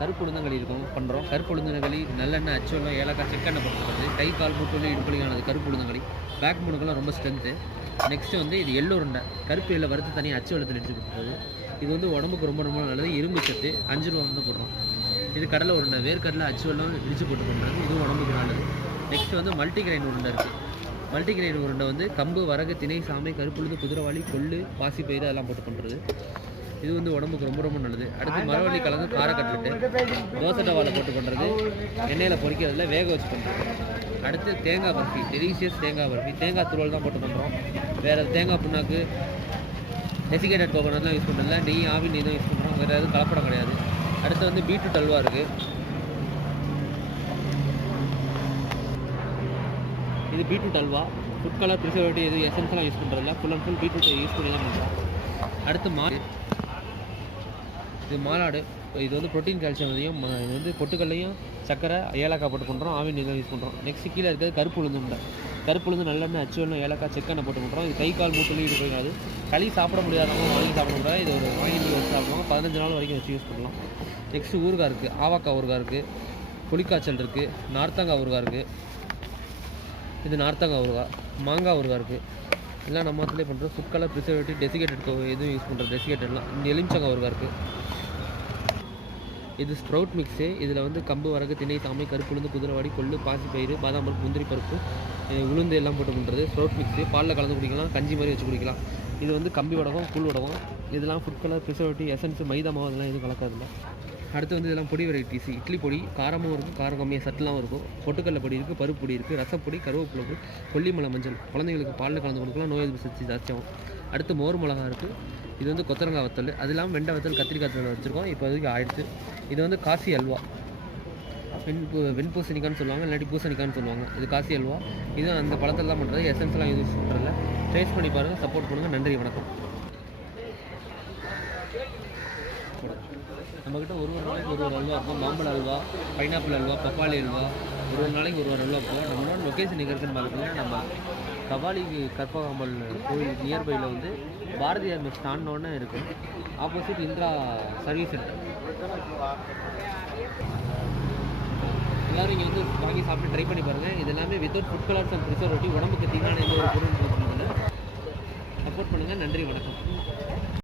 கருப்பு உளுந்தங்களி இருக்கும் பண்ணுறோம். கருப்பு உளுந்தங்களி நல்லெண்ணெய், அச்சுவெல்லாம், ஏலக்காய், செக்கெண்ணெய் போட்டுக்கிறது. கை கால் மூட்டுள்ளே இடுப்புலியானது கருப்பு உளுந்தங்களி. பேக் மூணுக்கெல்லாம் ரொம்ப ஸ்ட்ரென்த்து. நெக்ஸ்ட்டு வந்து இது எள்ளு உருண்டை. கருப்பு எள்ளை வறுத்து தனியாக அச்சு வெள்ளத்தில் எடுத்து கொடுக்குறது. இது வந்து உடம்புக்கு ரொம்ப ரொம்ப நல்லது. இரும்பு சத்து. 5 ரூபா வந்து போடுறோம். இது கடலை உருண்டை. வேர்க்கடலை அச்சு வெள்ளம் இடித்து போட்டு பண்ணுறது. இதுவும் உடம்புக்கு நல்லது. நெக்ஸ்ட்டு வந்து மல்டிகிரெயின் உருண்டை இருக்குது. மல்டிகிரெயின் உருண்டை வந்து கம்பு, வரகு, திணை, சாமை, கருப்புழுது, குதிரைவாளி, கொள்ளு, பாசிப்பயிறு அதெல்லாம் போட்டு பண்ணுறது. இது வந்து உடம்புக்கு ரொம்ப ரொம்ப நல்லது. அடுத்து மரவள்ளி கலந்து கார கட்லெட்டு. தோசை டவாவில் போட்டு பண்ணுறது. எண்ணெயில் பொரிக்கிறதுல வேக வச்சு பண்ணுறது. அடுத்து தேங்காய் பர்ஃபி. டெலிஷியஸ் தேங்காய் பர்ஃபி. தேங்காய் துருவல் தான் போட்டு பண்ணுறோம். வேறு தேங்காய் புண்ணாக்கு, டெசிகேட்டட் கோகோனட்லாம் யூஸ் பண்ணுறதில்ல. நெய், ஆவி நெய் தான் யூஸ் பண்ணுறோம். வேறு எதுவும் கலப்படம் கிடையாது. அடுத்து வந்து பீட்ரூட் அல்வா இருக்குது. இது beetroot halwa. Food colour, preservative எது எசன்ஸ்லாம் யூஸ் பண்ணுறதில்ல. Full and full beetroot use பண்ணி தான் பண்ணுறோம். அடுத்து இது மாலாடு. இது வந்து ப்ரோட்டீன், கால்சியம் அதிகம். இது வந்து பொட்டுக்கல்லையும் சக்கரை, ஏலக்காய் போட்டு பண்ணுறோம். ஆவி நெய் தான் யூஸ் பண்ணுறோம். நெக்ஸ்ட் கீழே இருக்கிறது கருப்பு உளுந்து உண்டை. கருப்பு உளுந்து நல்லெண்ணெய், அச்சுவெண்ணெய், ஏலக்காய், செக்கெண்ணெய் போட்டு பண்ணுறோம். இது கை கால் மூட்டுலேயும் இது போயிடாது. களி சாப்பிட முடியாதவங்க வாங்கி சாப்பிட முடியாது. இது ஒரு வாங்கி வச்சு சாப்பிடுவாங்க. 15 நாள் வரைக்கும் வச்சு யூஸ் பண்ணலாம். நெக்ஸ்ட்டு ஊறுகாய் இருக்குது. ஆவாக்காய் ஊறுகாய் இருக்குது. புளிக்காய்ச்சல் இருக்குது. நார்த்தங்காய் ஊறுகாய் இருக்குது. இது நார்த்தங்காய் ஊறுகாய். மாங்காய் ஊறுகாய் இருக்குது. எல்லாம் நம்ம இடத்துல பண்ணுறோம். ஃபுட் கலர், ப்ரிசர்வேட்டிவ், டெசிகேட்டட் எதுவும் யூஸ் பண்ணுறோம். டெசிகேட்டட்லாம் இந்த எலுமிச்சங்காய் ஊறுகாய் இருக்குது. இது ஸ்ப்ரவுட் மிக்ஸு. இதில் வந்து கம்பு, வரகு, திணை, சாமை, கருப்புளுந்து, குதிரைவாடி, கொள்ளு, பாசிப்பயிறு, பாதாம் பருப்பு, முந்திரி பருப்பு, உளுந்து எல்லாம் போட்டு பண்ணுறது. Sprout mix. பாலில் கலந்து குடிக்கலாம். கஞ்சி மாதிரி வச்சு குடிக்கலாம். இது வந்து கம்பி வடகம், கூழ் வடகம். இதெல்லாம் ஃபுட் கலர், ப்ரிசர்வேட்டிவ், எசன்ஸ், மைதா மாவு அதெல்லாம் எதுவும் கலக்காதில்ல. அடுத்து வந்து இதெல்லாம் பொடி வெரைட்டிஸ். இட்லி பொடி காரமும் இருக்கும், காரம் கம்மியாக சட்டெலாம் இருக்கும். பொட்டுக்கடலை பொடி இருக்குது, பருப்பு பொடி இருக்குது, ரசப்பொடி, கருவேப்பிலை பொடி, கொல்லிமலை மஞ்சள். குழந்தைங்களுக்கு பாலில் கலந்து கொடுக்கலாம். நோய் எதிர்ப்பு சக்தி ஜாஸ்தியாகும். அடுத்து மோர் மிளகா இருக்குது. இது வந்து கொத்தரங்காய் வத்தல். அது இல்லாமல் வெண்டை வத்தல், கத்திரிக்காய் வத்தல் வச்சுருக்கோம். இப்போ அதுக்கு ஆயிடுச்சு. இது வந்து காசி அல்வா. வெண்பூசணிக்கான்னு சொல்லுவாங்க, இல்லாட்டி பூசணிக்கான்னு சொல்லுவாங்க. இது காசி அல்வா. இது அந்த பழத்தில் தான் பண்ணுறது. எசன்ஸ்லாம் யூஸ் பண்ணுறதில்ல. டேஸ்ட் பண்ணி பாருங்கள். சப்போர்ட் பண்ணுங்கள். நன்றி, வணக்கம். நம்மக்கிட்ட ஒரு நாளைக்கு ஒரு அல்வா இருக்கும். மாம்பழ அல்வா, பைனாப்பிள் அல்வா, பப்பாளி அல்வா. ஒரு நாளைக்கு ஒரு அல்வா இருக்கும். நம்மளோட லொக்கேஷன் எங்கே இருக்குன்னு பார்க்குறீங்கன்னா, நம்ம கபாலி கற்பகாம்பல் கோயில் நியர்பையில் வந்து பாரதியார் மெஸ் ஸ்டாண்டோன்னு இருக்குது. Opposite Indira service centre. எல்லோரும் இங்கே வந்து வாங்கி சாப்பிட்டு ட்ரை பண்ணி பாருங்கள். இது எல்லாமே without food colours and preservative. உடம்புக்கு தீங்கான எந்த ஒரு பொருள் கொடுக்குறதில்ல. சப்போர்ட் பண்ணுங்கள். நன்றி, வணக்கம்.